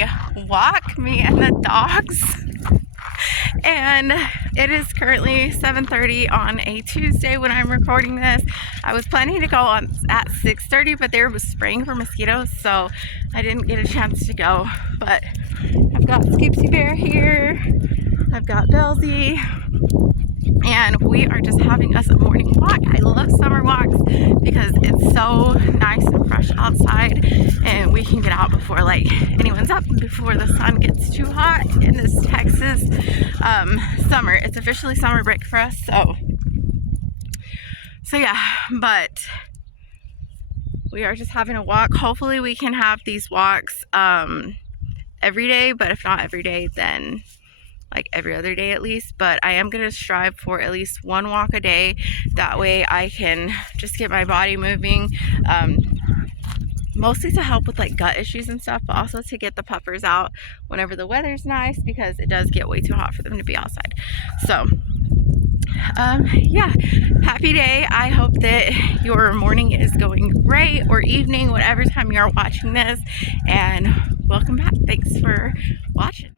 a walk, me and the dogs. And it is currently 7:30 on a Tuesday when I'm recording this. I was planning to go on at 6:30, but there was spraying for mosquitoes, so I didn't get a chance to go. But I've got Scoopsy Bear here, I've got Belsy, and we are just having us a morning walk. I love summer walks because it's so nice and fresh outside, and we can get out before like anyone's up and before the sun gets too hot in this Texas summer. It's officially summer break for us, so yeah, but we are just having a walk. Hopefully we can have these walks every day, but if not every day, then like every other day at least. But I am going to strive for at least one walk a day. That way I can just get my body moving, mostly to help with like gut issues and stuff, but also to get the puppers out whenever the weather's nice, because it does get way too hot for them to be outside. So yeah, happy day. I hope that your morning is going great, or evening, whatever time you're watching this, and welcome back. Thanks for watching.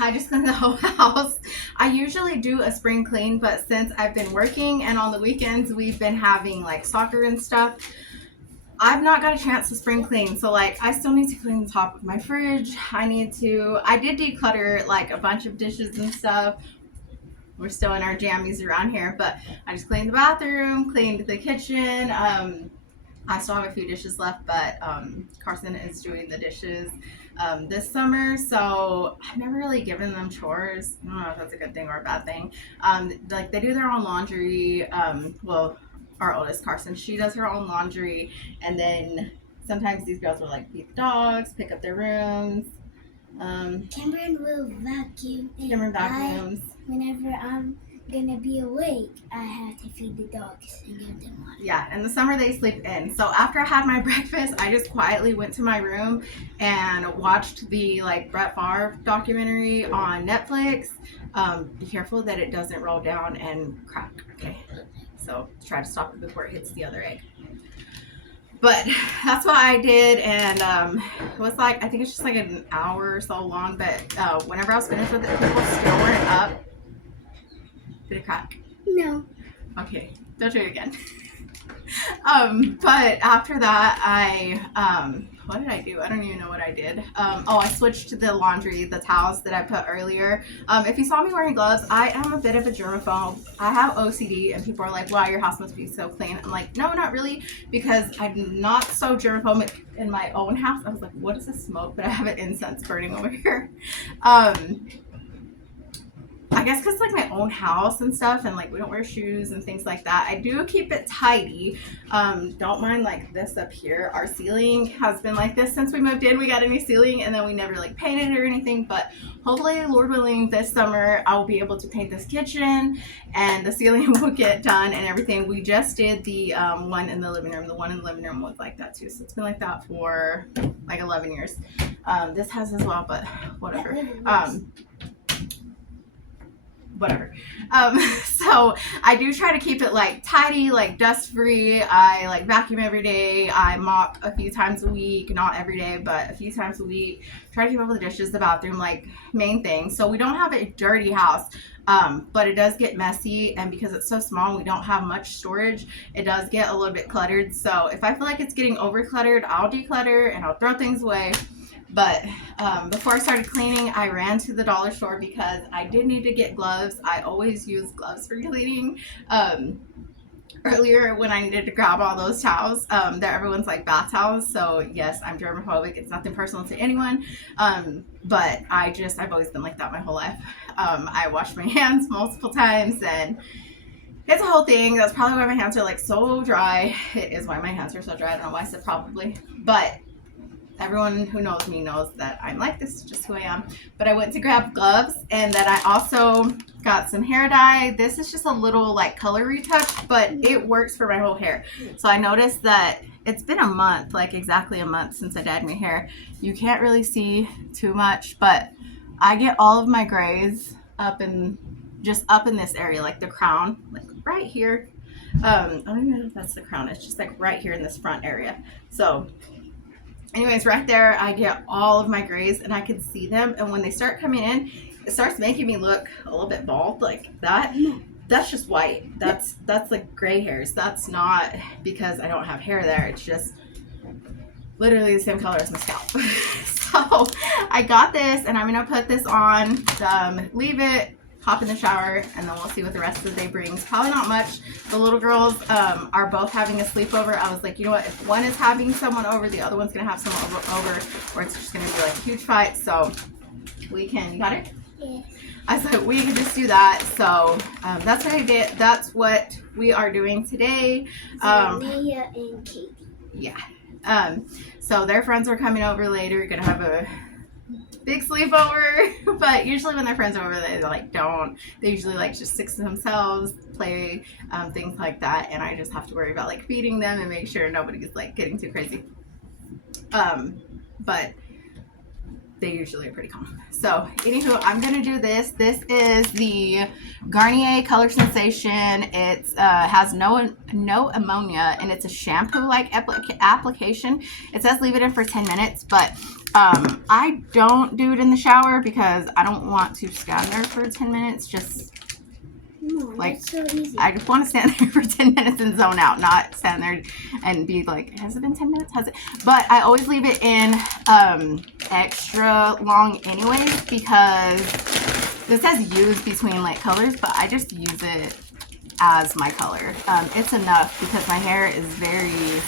I just cleaned the whole house. I usually do a spring clean, but since I've been working and on the weekends we've been having like soccer and stuff, I've not got a chance to spring clean. So like I still need to clean the top of my fridge. I did declutter like a bunch of dishes and stuff. We're still in our jammies around here, but I just cleaned the bathroom, cleaned the kitchen. I still have a few dishes left, but Carson is doing the dishes this summer, so I've never really given them chores. I don't know if that's a good thing or a bad thing. Like they do their own laundry. Well, our oldest Carson, she does her own laundry, and then sometimes these girls will like feed the dogs, pick up their rooms. Cameron will vacuum. Cameron vacuums. Whenever I'm gonna be awake, I have to feed the dogs and give them water. Yeah, in the summer they sleep in. So after I had my breakfast, I just quietly went to my room and watched the like Brett Favre documentary on Netflix. Be careful that it doesn't roll down and crack, okay? So try to stop it before it hits the other egg. But that's what I did, and it was like, I think it's just like an hour or so long, but whenever I was finished with it, people still weren't up. Did it crack? No. Okay, don't do it again. But after that, what did I do? I don't even know what I did. I switched to the laundry, the towels that I put earlier. If you saw me wearing gloves, I am a bit of a germaphobe. I have OCD, and people are like, wow, your house must be so clean. I'm like, no, not really, because I'm not so germophobic in my own house. I was like, what is this smoke? But I have an incense burning over here. I I guess because like my own house and stuff, and like we don't wear shoes and things like that. I do keep it tidy. Don't mind like this up here. Our ceiling has been like this since we moved in. We got a new ceiling, and then we never like painted it or anything. But hopefully, Lord willing, this summer I'll be able to paint this kitchen, and the ceiling will get done and everything. We just did the one in the living room. The one in the living room was like that too. So it's been like that for like 11 years. This has as well, but whatever. Whatever. So I do try to keep it like tidy, like dust free. I like vacuum every day. I mop a few times a week, not every day, but a few times a week. Try to keep up with the dishes, the bathroom, like main thing. So we don't have a dirty house, but it does get messy, and because it's so small and we don't have much storage, it does get a little bit cluttered. So if I feel like it's getting over cluttered, I'll declutter and I'll throw things away. But before I started cleaning, I ran to the dollar store because I did need to get gloves. I always use gloves for cleaning. Earlier when I needed to grab all those towels, they're everyone's like bath towels. So yes, I'm germophobic. It's nothing personal to anyone. But I've always been like that my whole life. I wash my hands multiple times, and it's a whole thing. That's probably why my hands are like so dry. It is why my hands are so dry. I don't know why I said probably, but everyone who knows me knows that I'm like this, just who I am. But I went to grab gloves, and then I also got some hair dye. This is just a little like color retouch, but it works for my whole hair. So I noticed that it's been a month, like exactly a month since I dyed my hair. You can't really see too much, but I get all of my grays up in this area, like the crown, like right here. I don't even know if that's the crown. It's just like right here in this front area. So anyways, right there, I get all of my grays, and I can see them. And when they start coming in, it starts making me look a little bit bald, like that. That's just white. That's like gray hairs. That's not because I don't have hair there. It's just literally the same color as my scalp. So I got this, and I'm gonna put this on, leave it, hop in the shower, and then we'll see what the rest of the day brings. Probably not much. The little girls are both having a sleepover. I was like, you know what? If one is having someone over, the other one's going to have someone over, or it's just going to be like a huge fight. So we can, you got it? Yes. I was like, we can just do that. So that's what I did. That's what we are doing today. Leah and Katie. Yeah. So their friends are coming over later. Going to have a big sleepover, but usually when their friends are over, they usually like just stick to themselves, play, things like that, and I just have to worry about like feeding them and make sure nobody's like getting too crazy. But they usually are pretty calm. So anywho, I'm gonna do this. This is the Garnier Color Sensation. It has no ammonia, and it's a shampoo like application. It says leave it in for 10 minutes, but I don't do it in the shower because I don't want to stand there for 10 minutes. Just like, that's so easy. I just want to stand there for 10 minutes and zone out, not stand there and be like, has it been 10 minutes? Has it? But I always leave it in extra long anyways, because this says use between like colors, but I just use it as my color. It's enough because my hair is very,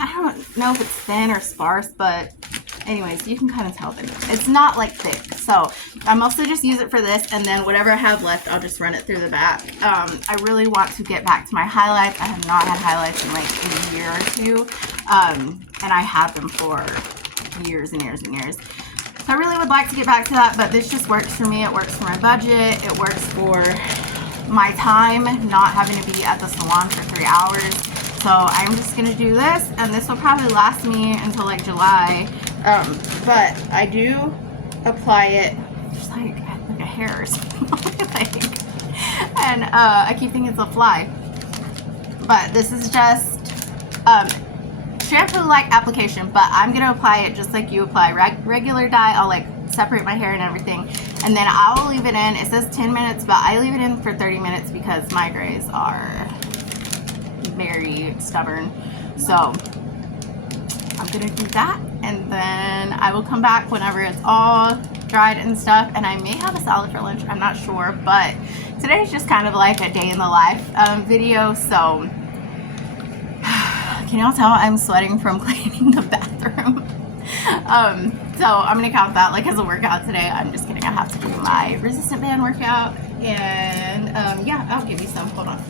I don't know if it's thin or sparse, but anyways, you can kind of tell that it's not like thick. So I mostly just use it for this, and then whatever I have left, I'll just run it through the back. I really want to get back to my highlights. I have not had highlights in like a year or two, and I had them for years and years and years. So I really would like to get back to that, but this just works for me. It works for my budget. It works for my time, not having to be at the salon for 3 hours. So I'm just going to do this, and this will probably last me until like July. But I do apply it just like a hair or something on my leg. And I keep thinking it's a fly. But this is just shampoo-like application, but I'm going to apply it just like you apply regular dye. I'll like separate my hair and everything. And then I will leave it in. It says 10 minutes, but I leave it in for 30 minutes because my grays are very stubborn. So I'm gonna do that, and then I will come back whenever it's all dried and stuff, and I may have a salad for lunch. I'm not sure, but today's just kind of like a day in the life video. So can y'all tell I'm sweating from cleaning the bathroom? So I'm gonna count that like as a workout today. I'm just kidding. I have to do my resistant band workout, and yeah, I'll give you some. Hold on.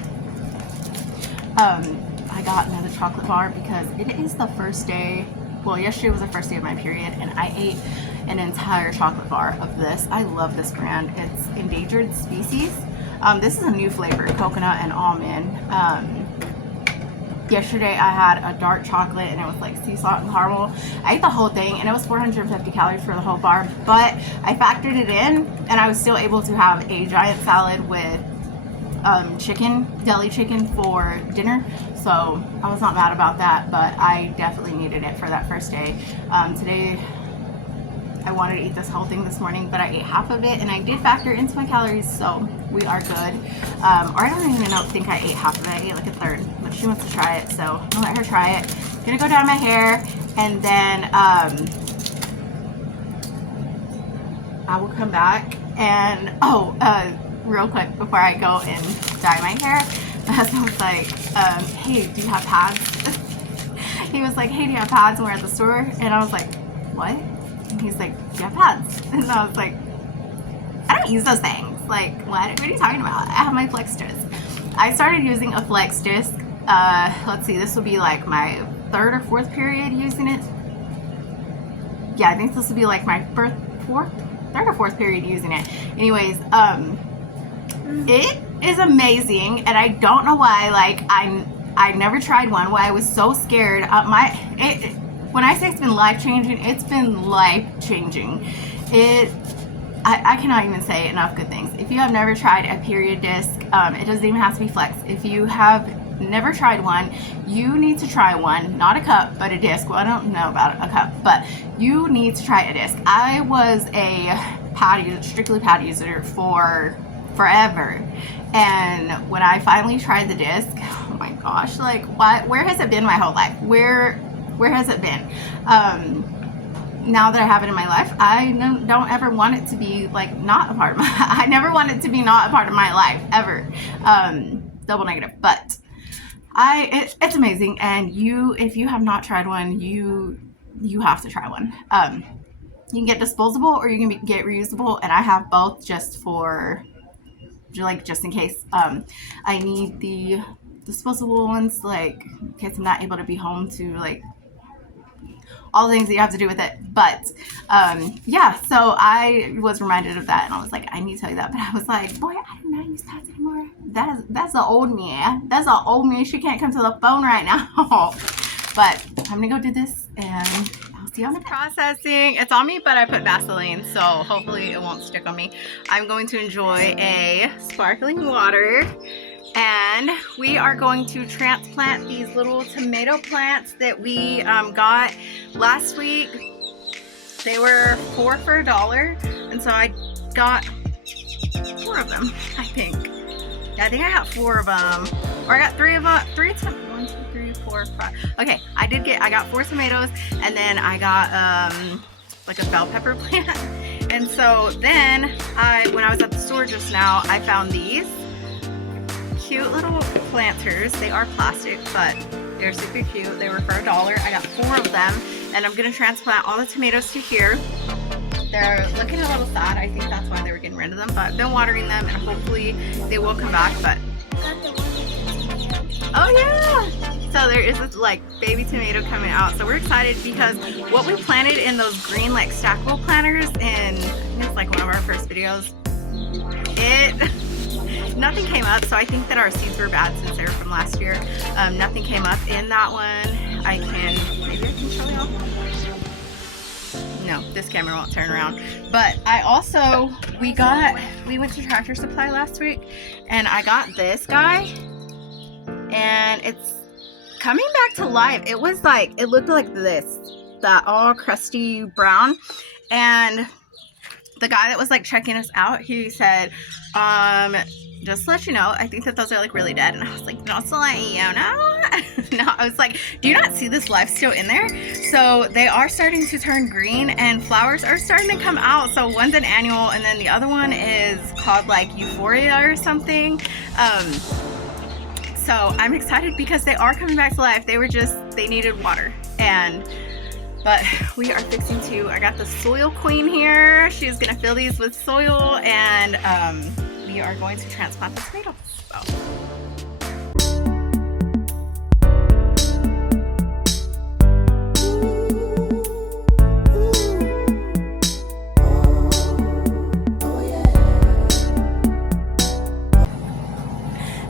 I got another chocolate bar because it is the first day. Well, yesterday was the first day of my period, and I ate an entire chocolate bar of this. I love this brand. It's Endangered Species. This is a new flavor, coconut and almond. Yesterday I had a dark chocolate and it was like sea salt and caramel. I ate the whole thing and it was 450 calories for the whole bar, but I factored it in and I was still able to have a giant salad with chicken, deli chicken for dinner. So I was not mad about that, but I definitely needed it for that first day. Today I wanted to eat this whole thing this morning, but I ate half of it and I did factor into my calories, so we are good. Or I don't even think I ate half of it. I ate like a third, but she wants to try it, so I'll let her try it. Gonna go down my hair, and then I will come back and real quick before I go and dye my hair, my husband was like, hey, do you have pads? He was like, hey, do you have pads when we're at the store? And I was like, what? And he's like, do you have pads? And I was like, I don't use those things. Like, what are you talking about? I have my flex disc. I started using a flex disc. Let's see, this will be like my third or fourth period using it. Yeah, I think this will be like my third or fourth period using it. Anyways, it is amazing, and I don't know why. Like, I never tried one. Why I was so scared. When I say it's been life changing, it's been life changing. I cannot even say enough good things. If you have never tried a period disc, it doesn't even have to be flex. If you have never tried one, you need to try one. Not a cup, but a disc. Well, I don't know about a cup, but you need to try a disc. I was a strictly pad user for forever, and when I finally tried the disc, oh my gosh, like, what? Where has it been my whole life? Where has it been? Now that I have it in my life, I don't ever want it to be like not a part of my I never want it to be not a part of my life ever. Double negative. But it's amazing, and if you have not tried one, you have to try one. You can get disposable or you can get reusable, and I have both just in case I need the disposable ones, like in case I'm not able to be home to like all the things that you have to do with it. But yeah, so I was reminded of that, and I was like, I need to tell you that. But I was like, boy, I do not use pads anymore. That's the old me. That's the old me. She can't come to the phone right now. But I'm gonna go do this, and I'll see you on the processing. It's on me, but I put Vaseline, so hopefully it won't stick on me. I'm going to enjoy a sparkling water. And we are going to transplant these little tomato plants that we got last week. They were 4 for $1, and so I got 4 of them, I think. Yeah, I think I got 4 of them, or I got 3 of them. 1, 2, 3, 4, 5. Okay, I got 4 tomatoes, and then I got like a bell pepper plant. And so then when I was at the store just now, I found these cute little planters. They are plastic, but they're super cute. They were for $1. I got 4 of them, and I'm gonna transplant all the tomatoes to here. They're looking a little sad. I think that's why they were getting rid of them, but I've been watering them, and hopefully they will come back. But oh yeah, so there is this like baby tomato coming out, so we're excited because what we planted in those green like stackable planters in, I think it's like one of our first videos, nothing came up, so I think that our seeds were bad since they were from last year. Nothing came up in that one. Maybe I can show y'all. No, this camera won't turn around. But we went to Tractor Supply last week, and I got this guy, and it's coming back to life. It looked like this, that all crusty brown, and the guy that was like checking us out, he said, just to let you know, I think that those are like really dead. And I was like, no, to let you know. No, I was like, do you not see this life still in there? So they are starting to turn green, and flowers are starting to come out. So one's an annual, and then the other one is called like Euphoria or something. So I'm excited because they are coming back to life. They needed water, and But we are fixing to, I got the soil queen here. She's gonna fill these with soil, and we are going to transplant the tomatoes.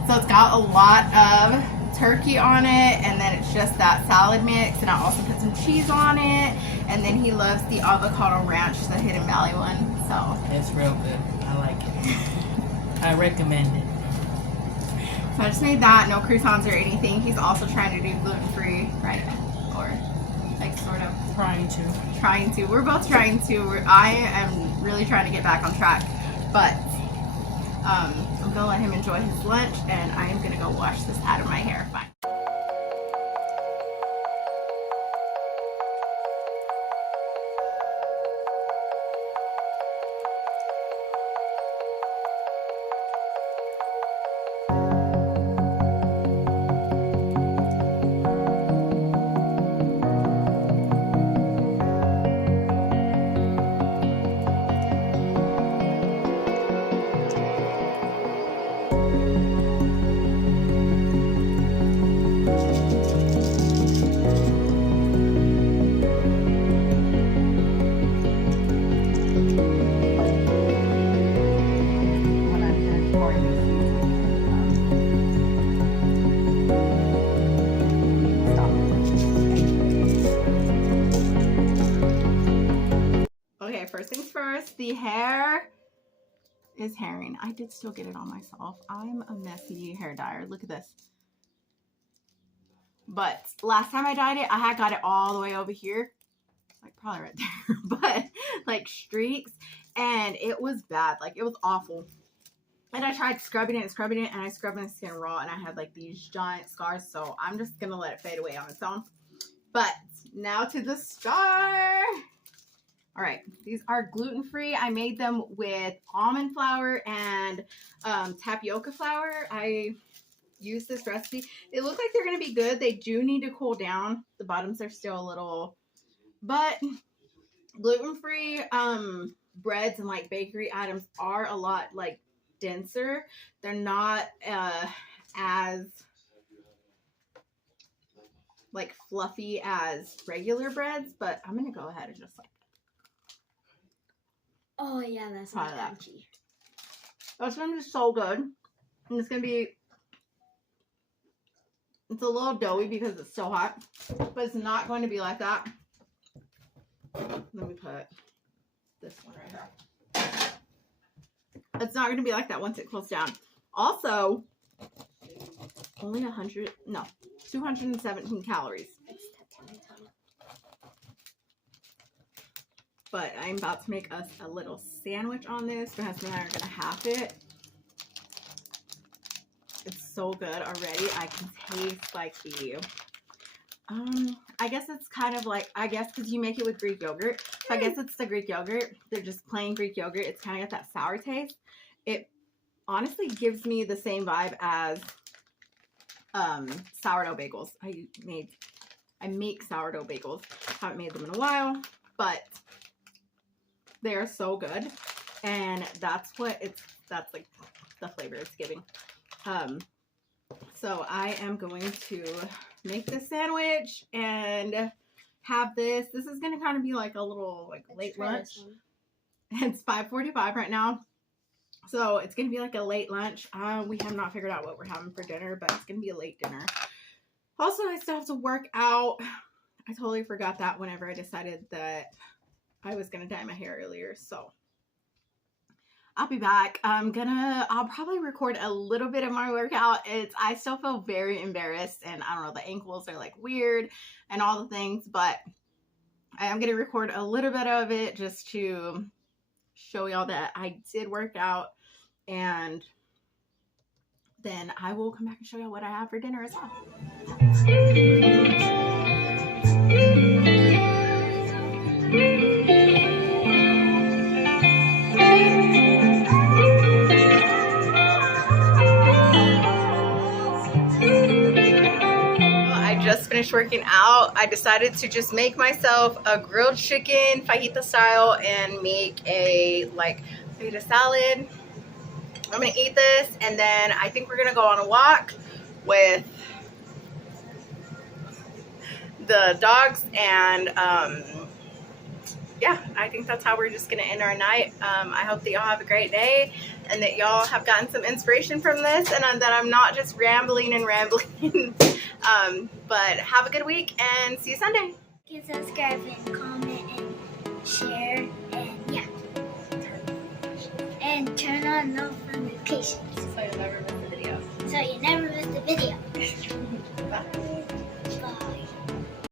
So it's got a lot of turkey on it, and then it's just that salad mix, and I also put some cheese on it, and then he loves the avocado ranch, the Hidden Valley one. So it's real good. I like it. I recommend it. So I just made that, no croutons or anything. He's also trying to do gluten-free, right? Or like sort of trying to. We're both trying to. I am really trying to get back on track, but I'm gonna let him enjoy his lunch, and I am gonna go wash this out of my hair. Fine. Okay, first things first, the hair is herring. I did still get it on myself. I'm a messy hair dyer. Look at this. But last time I dyed it, I had got it all the way over here. Like probably right there. But like streaks. And it was bad. Like it was awful. And I tried scrubbing it, and I scrubbed my skin raw, and I had like these giant scars. So I'm just going to let it fade away on its own. But now to the star. All right, these are gluten-free. I made them with almond flour and tapioca flour. I used this recipe. They look like they're gonna be good. They do need to cool down. The bottoms are still a little, but gluten-free breads and like bakery items are a lot like denser. They're not as like fluffy as regular breads, but I'm gonna go ahead and just like, oh yeah, that's not crunchy. That's gonna be so good. And it's gonna be, it's a little doughy because it's so hot, but it's not going to be like that. Let me put this one right here. It's not going to be like that once it cools down. Also, only 217 calories. But I'm about to make us a little sandwich on this. My husband and I are going to half it. It's so good already. I can taste like the, I guess it's kind of like, I guess because you make it with Greek yogurt. So I guess it's the Greek yogurt. They're just plain Greek yogurt. It's kind of got that sour taste. It honestly gives me the same vibe as sourdough bagels. I make sourdough bagels. Haven't made them in a while, but they are so good, and that's like the flavor it's giving. So I am going to make this sandwich and have this. This is gonna kind of be like a little like late lunch. It's 5:45 right now, so it's gonna be like a late lunch. We have not figured out what we're having for dinner, but it's gonna be a late dinner. Also, I still have to work out. I totally forgot that whenever I decided that I was gonna dye my hair earlier, so I'll be back. I'll probably record a little bit of my workout. I still feel very embarrassed, and I don't know, the ankles are like weird and all the things, but I am gonna record a little bit of it just to show y'all that I did work out, and then I will come back and show y'all what I have for dinner as well. Finished working out, I decided to just make myself a grilled chicken fajita style and make a like fajita salad. I'm gonna eat this, and then I think we're gonna go on a walk with the dogs, and yeah, I think that's how we're just gonna end our night. I hope that y'all have a great day and that y'all have gotten some inspiration from this, and that I'm not just rambling and rambling. But have a good week and see you Sunday. You can subscribe and comment and share and yeah. And turn on notifications So you'll never miss a video. so you never miss a video.